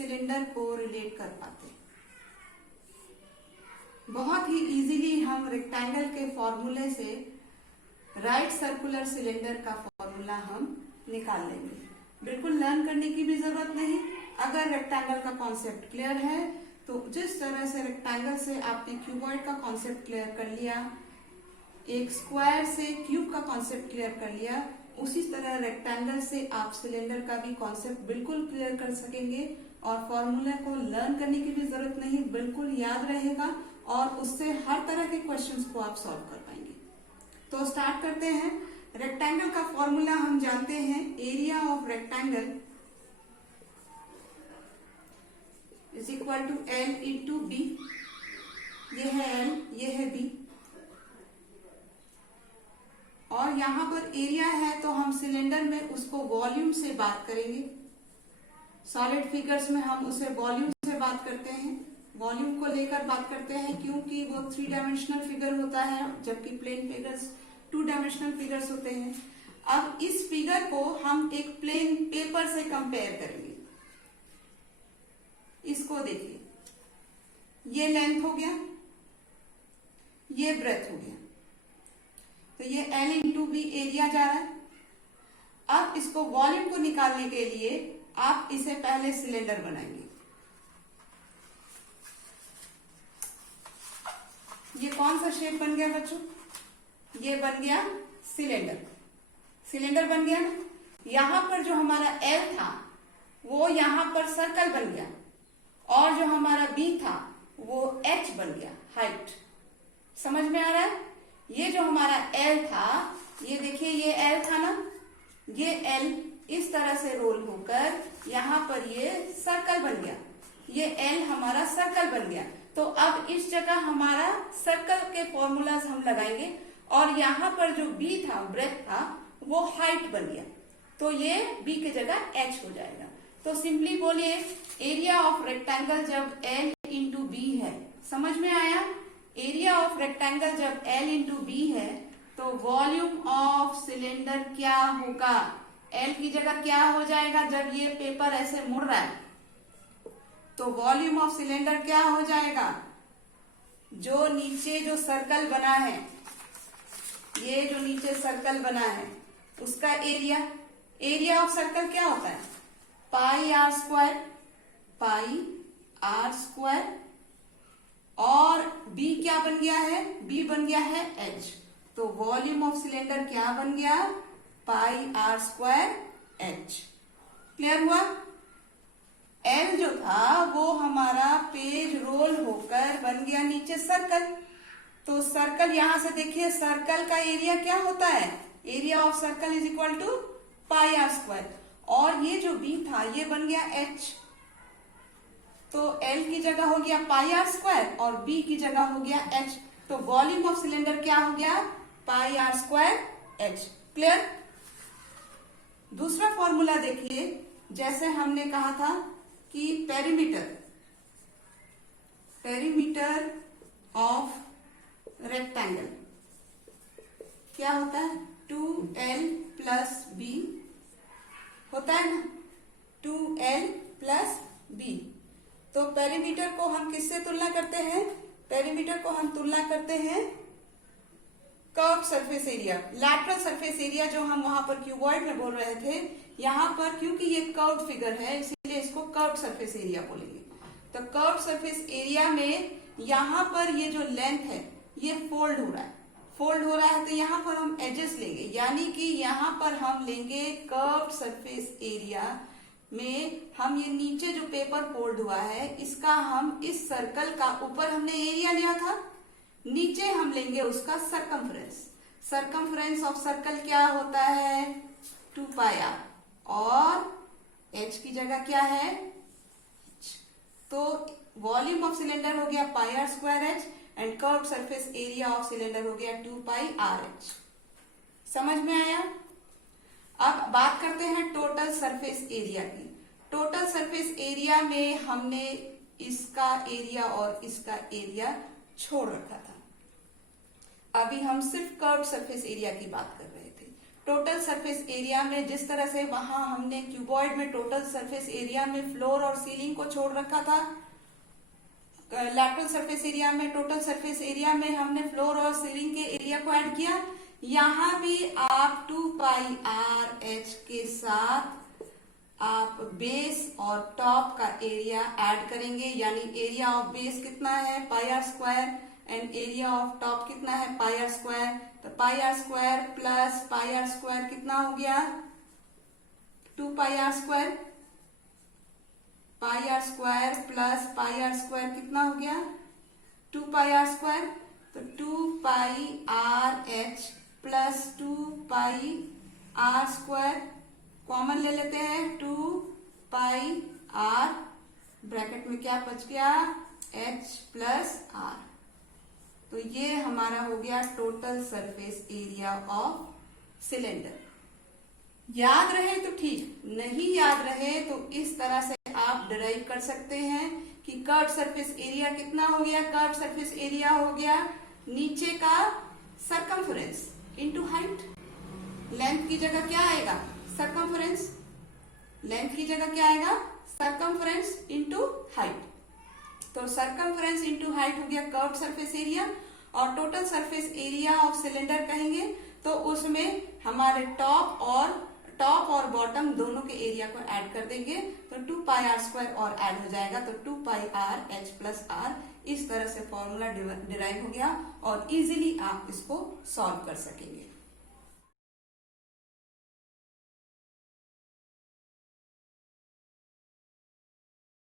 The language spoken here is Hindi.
सिलेंडर को रिलेट कर पाते। बहुत ही इजीली हम रेक्टेंगल के फॉर्मूले से राइट सर्कुलर सिलेंडर का फॉर्मूला हम निकाल लेंगे। बिल्कुल लर्न करने की भी जरूरत नहीं। अगर रेक्टेंगल का कॉन्सेप्ट क्लियर है तो जिस तरह से रेक्टेंगल से आपने क्यूबॉइड का कॉन्सेप्ट क्लियर कर लिया, एक स्क्वायर से क्यूब का कॉन्सेप्ट क्लियर कर लिया, उसी तरह रेक्टेंगल से आप सिलेंडर का भी कॉन्सेप्ट बिल्कुल क्लियर कर सकेंगे और फॉर्मूला को लर्न करने की भी जरूरत नहीं, बिल्कुल याद रहेगा और उससे हर तरह के क्वेश्चंस को आप सॉल्व कर पाएंगे। तो स्टार्ट करते हैं। रेक्टेंगल का फॉर्मूला हम जानते हैं, area of rectangle is equal to L into B. ये है एल, ये है बी, और यहां पर एरिया है तो हम सिलेंडर में उसको वॉल्यूम से बात करेंगे। सॉलिड फिगर्स में हम उसे वॉल्यूम से बात करते हैं, वॉल्यूम को लेकर बात करते हैं क्योंकि वो 3 डायमेंशनल फिगर होता है जबकि प्लेन फिगर्स 2 डायमेंशनल फिगर्स होते हैं। अब इस फिगर को हम एक प्लेन पेपर से कंपेयर करेंगे। इसको देखिए, ये लेंथ हो गया, ये ब्रेथ हो गया, तो ये L इंटू बी एरिया जा रहा है। अब इसको वॉल्यूम को निकालने के लिए आप इसे पहले सिलेंडर बनाएंगे। ये कौन सा शेप बन गया बच्चों? ये बन गया सिलेंडर। सिलेंडर बन गया ना। यहां पर जो हमारा L था वो यहां पर सर्कल बन गया और जो हमारा B था वो H बन गया, हाइट। समझ में आ रहा है? ये जो हमारा L था, ये देखिए ये L था ना, ये L इस तरह से रोल होकर यहां पर ये सर्कल बन गया। ये L हमारा सर्कल बन गया। तो अब इस जगह हमारा सर्कल के फॉर्मूलाज हम लगाएंगे और यहाँ पर जो B था, ब्रेथ था, वो हाइट बन गया। तो ये B की जगह H हो जाएगा। तो सिंपली बोलिए एरिया ऑफ रेक्टेंगल जब L इंटू बी है। समझ में आया? एरिया ऑफ रेक्टेंगल जब L इंटू बी है तो वॉल्यूम ऑफ सिलेंडर क्या होगा? L की जगह क्या हो जाएगा जब ये पेपर ऐसे मुड़ रहा है? तो वॉल्यूम ऑफ सिलेंडर क्या हो जाएगा? जो नीचे जो सर्कल बना है, ये जो नीचे सर्कल बना है उसका एरिया। एरिया ऑफ सर्कल क्या होता है? Pi r square, pi r square. और B क्या बन गया है? B बन गया है H। तो वॉल्यूम ऑफ सिलेंडर क्या बन गया? Pi r square H। Clear हुआ? L जो था वो हमारा पेज रोल होकर बन गया नीचे सर्कल। तो सर्कल यहां से देखिए, सर्कल का एरिया क्या होता है? Area of circle is equal to pi r square. और ये जो B था ये बन गया H। तो L की जगह हो गया पाई आर स्क्वायर और B की जगह हो गया H। तो वॉल्यूम ऑफ सिलेंडर क्या हो गया? Pi r square H। Clear? दूसरा फॉर्मूला देखिए, जैसे हमने कहा था कि पेरीमीटर ऑफ रेक्टेंगल क्या होता है? 2L प्लस बी होता है ना, 2L प्लस बी। तो पेरीमीटर को हम किससे तुलना करते हैं? पेरीमीटर को हम तुलना करते हैं curve surface area, lateral surface area जो हम वहां पर क्यूबॉइड में बोल रहे थे, यहाँ पर क्योंकि ये कर्व फिगर है इसीलिए इसको कर्व सरफेस एरिया बोलेंगे। तो कर्व सरफेस एरिया में यहाँ पर ये जो लेंथ है ये फोल्ड हो रहा है, फोल्ड हो रहा है तो यहाँ पर हम एजेस लेंगे, यानी कि यहाँ पर हम लेंगे कर्व सरफेस एरिया में हम ये नीचे जो पेपर फोल्ड हुआ है इसका हम इस सर्कल का, ऊपर हमने एरिया लिया था, नीचे हम लेंगे उसका सरकमफ्रेंस। सरकमफ्रेंस ऑफ सर्कल क्या होता है? 2 पाई आर और H की जगह क्या है? H। तो वॉल्यूम ऑफ सिलेंडर हो गया pi r square H and curve surface area of cylinder हो गया 2 पाई आर H। समझ में आया? अब बात करते हैं टोटल सरफेस एरिया की। टोटल सरफेस एरिया में हमने इसका एरिया और इसका एरिया छोड़ रखा था। अभी हम सिर्फ कर्व सरफेस एरिया की बात कर रहे थे। टोटल सरफेस एरिया में जिस तरह से वहां हमने क्यूबॉइड में टोटल सरफेस एरिया में फ्लोर और सीलिंग को छोड़ रखा था, लैटरल सरफेस एरिया में टोटल सरफेस एरिया में हमने फ्लोर और सीलिंग के एरिया को ऐड किया, यहां भी आप 2 पाई आर एच के साथ आप बेस और टॉप का एरिया ऐड करेंगे, यानी एरिया ऑफ बेस कितना है pi r square and area of top कितना है पाई आर स्क्वायर। तो pi r square plus pi r square कितना हो गया 2 pi r square, pi r square plus pi r square कितना हो गया 2 पाई आर स्क्वायर। तो 2 pi r h plus 2 pi r square common ले लेते हैं 2 पाई आर, ब्रैकेट में क्या बच गया h प्लस आर। तो ये हमारा हो गया total surface area of cylinder. याद रहे तो ठीक, नहीं याद रहे तो इस तरह से आप डिराइव कर सकते हैं कि कर्व सरफेस एरिया कितना हो गया, कर्व सरफेस एरिया हो गया नीचे का सरकमफ्रेंस इनटू हाइट। लेंथ की जगह क्या आएगा सरकमफ्रेंस, लेंथ की जगह क्या आएगा सरकमफ्रेंस इनटू हाइट। तो सरकमफ्रेंस इनटू हाइट हो गया कर्व सरफेस एरिया, और total surface area of cylinder कहेंगे तो उसमें हमारे टॉप और बॉटम दोनों के एरिया को ऐड कर देंगे, तो 2 पाई आर स्क्वायर और ऐड हो जाएगा, तो 2 pi r h plus are. इस तरह से फॉर्मूला डिराइव हो गया और इजीली आप इसको सॉल्व कर सकेंगे।